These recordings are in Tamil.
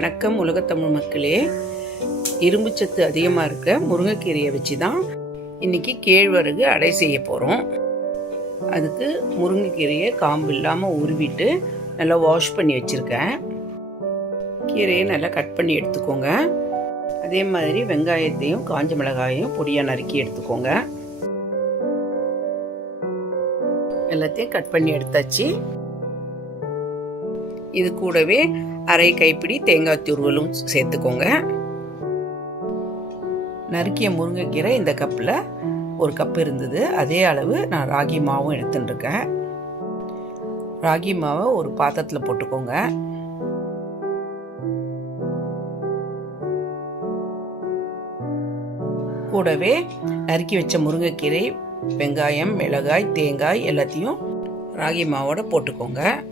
வணக்கம் உலகத்தமிழ் மக்களே. இரும்பு சத்து அதிகமாக இருக்க முருங்கைக்கீரையை வச்சு தான் இன்றைக்கி கேழ்வரகு அடை செய்ய போகிறோம் அதுக்கு முருங்கைக்கீரையை காம்பு இல்லாமல் உருவிட்டு நல்லா வாஷ் பண்ணி வச்சுருக்கேன். கீரையை நல்லா கட் பண்ணி எடுத்துக்கோங்க. அதே மாதிரி வெங்காயத்தையும் காஞ்ச மிளகாயையும் பொடியாக நறுக்கி எடுத்துக்கோங்க. எல்லாத்தையும் கட் பண்ணி எடுத்தாச்சு. இது கூடவே அரை கைப்பிடி தேங்காய் துருவலும் சேர்த்துக்கோங்க. நறுக்கிய முருங்கைக்கீரை இந்த கப்பில் ஒரு கப் இருந்தது. அதே அளவு நான் ராகி மாவும் எடுத்துட்டுருக்கேன். ராகி மாவை ஒரு பாத்திரத்தில் போட்டுக்கோங்க. கூடவே நறுக்கி வச்ச முருங்கைக்கீரை வெங்காயம் மிளகாய் தேங்காய் எல்லாத்தையும் ராகி மாவோட போட்டுக்கோங்க.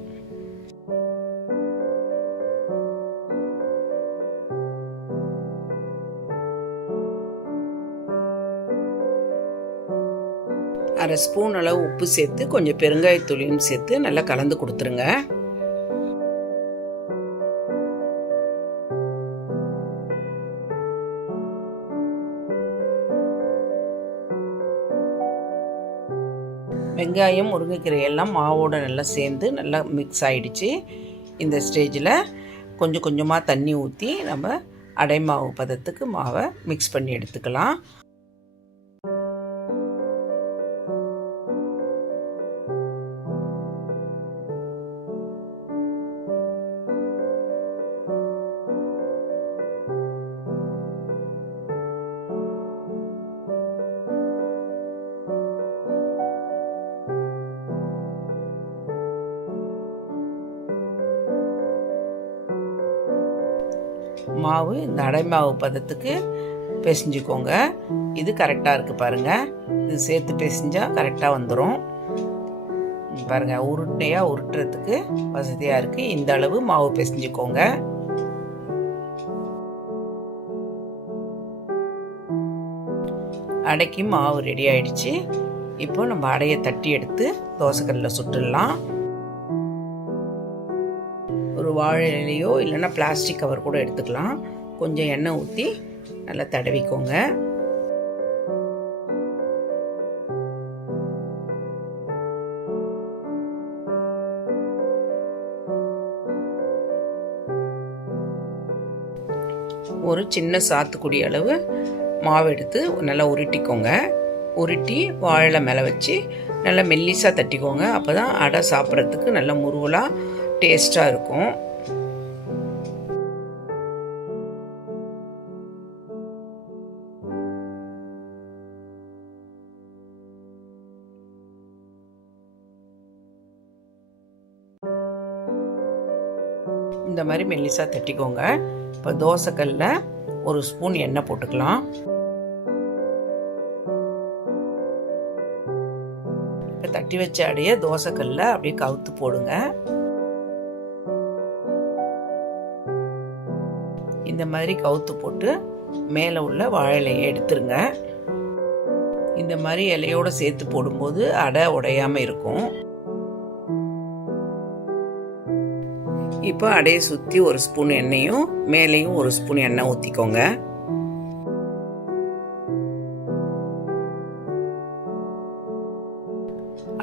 அரை ஸ்பூன் அளவு உப்பு சேர்த்து கொஞ்சம் பெருங்காயத்தூளியும் சேர்த்து நல்லா கலந்து கொடுத்துருங்க. வெங்காயம் முருங்கைக்கீரை எல்லாம் மாவோட நல்லா சேர்ந்து நல்லா மிக்ஸ் ஆகிடுச்சு இந்த ஸ்டேஜில் கொஞ்சம் கொஞ்சமாக தண்ணி ஊற்றி நம்ம அடைமாவு பதத்துக்கு மாவை மிக்ஸ் பண்ணி எடுத்துக்கலாம். மாவு இந்த அடைமாவு பதத்துக்கு பிசைஞ்சுக்கோங்க. இது கரெக்டாக இருக்குது பாருங்கள் இது சேர்த்து பிசைஞ்சால் கரெக்டாக வந்துடும் பாருங்கள் உருட்டையாக உருட்டுறதுக்கு வசதியாக இருக்குது இந்த அளவு மாவு பிசைஞ்சுக்கோங்க. அடைக்கு மாவு ரெடி ஆயிடுச்சு. இப்போ நம்ம அடையை தட்டி எடுத்து தோசைக்கல்லில் சுட்டுடலாம். ஒரு வாழை இலையோ இல்லைன்னா பிளாஸ்டிக் கவர் கூட எடுத்துக்கலாம். கொஞ்சம் எண்ணெய் ஊற்றி நல்லா தடவிக்கோங்க. ஒரு சின்ன சாத்துக்குடி அளவு மாவு எடுத்து நல்லா உருட்டிக்கோங்க. உருட்டி வாழை மேலே வச்சு நல்லா மெல்லிசாக தட்டிக்கோங்க. அப்போ தான் அடை சாப்பிட்றதுக்கு நல்ல முருவலாக டேஸ்ட்டாக இருக்கும். இந்த மாதிரி மெல்லிசாக தட்டிக்கோங்க. இப்போ தோசைக்கல்ல ஒரு ஸ்பூன் எண்ணெய் போட்டுக்கலாம். இப்போ தட்டி வச்ச அடைய தோசைக்கல்ல அப்படியே கவுத்து போடுங்க. இந்த மாதிரி கவுத்து போட்டு மேலே உள்ள வாழை இலையை எடுத்துருங்க. இந்த மாதிரி இலையோட சேர்த்து போடும்போது அடை உடையாம இருக்கும். இப்போ அடையை சுற்றி ஒரு ஸ்பூன் எண்ணெயும் மேலேயும் ஒரு ஸ்பூன் எண்ணெய் ஊற்றிக்கோங்க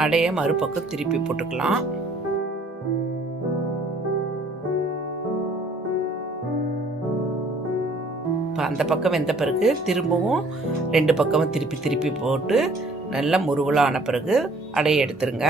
அடைய மறுபக்கம் திருப்பி போட்டுக்கலாம். அந்த பக்கம் வெந்த பிறகு திரும்பவும் ரெண்டு பக்கமும் திருப்பி திருப்பி போட்டு நல்லா முருவலான பிறகு அடைய எடுத்துருங்க.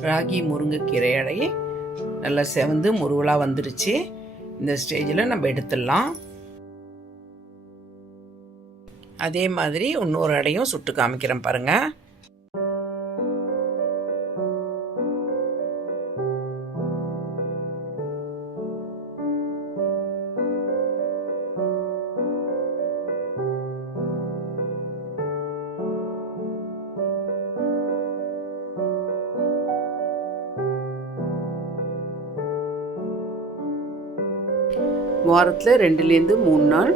ராகி முருங்கைக்கீரை இலையை நல்லா செவந்து முருவலாக வந்துருச்சு. இந்த ஸ்டேஜில் நம்ம எடுத்துடலாம். அதே மாதிரி இன்னொரு அடையும் சுட்டு காமிக்கிறேன் பாருங்கள் வாரத்தில் ரெண்டுலேருந்து மூணு நாள்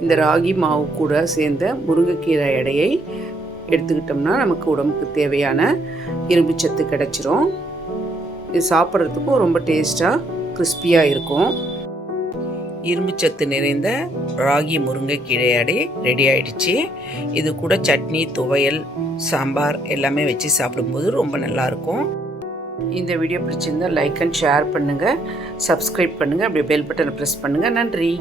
இந்த ராகி மாவு கூட சேர்ந்த முருங்கைக்கீரை எடையை எடுத்துக்கிட்டோம்னா நமக்கு உடம்புக்கு தேவையான இரும்புச்சத்து கிடச்சிரும். இது சாப்பிட்றதுக்கும் ரொம்ப டேஸ்ட்டாக கிறிஸ்பியாக இருக்கும். இரும்புச்சத்து நிறைந்த ராகி முருங்கைக்கீரை அடை ரெடி ஆயிடுச்சு. இது கூட சட்னி துவையல் சாம்பார் எல்லாமே வச்சு சாப்பிடும்போது ரொம்ப நல்லாயிருக்கும் இந்த வீடியோ பிடிச்சிருந்தா லைக் அண்ட் ஷேர் பண்ணுங்கள் சப்ஸ்கிரைப் பண்ணுங்கள் அப்படியே பெல் பட்டனை ப்ரெஸ் பண்ணுங்கள் நன்றி.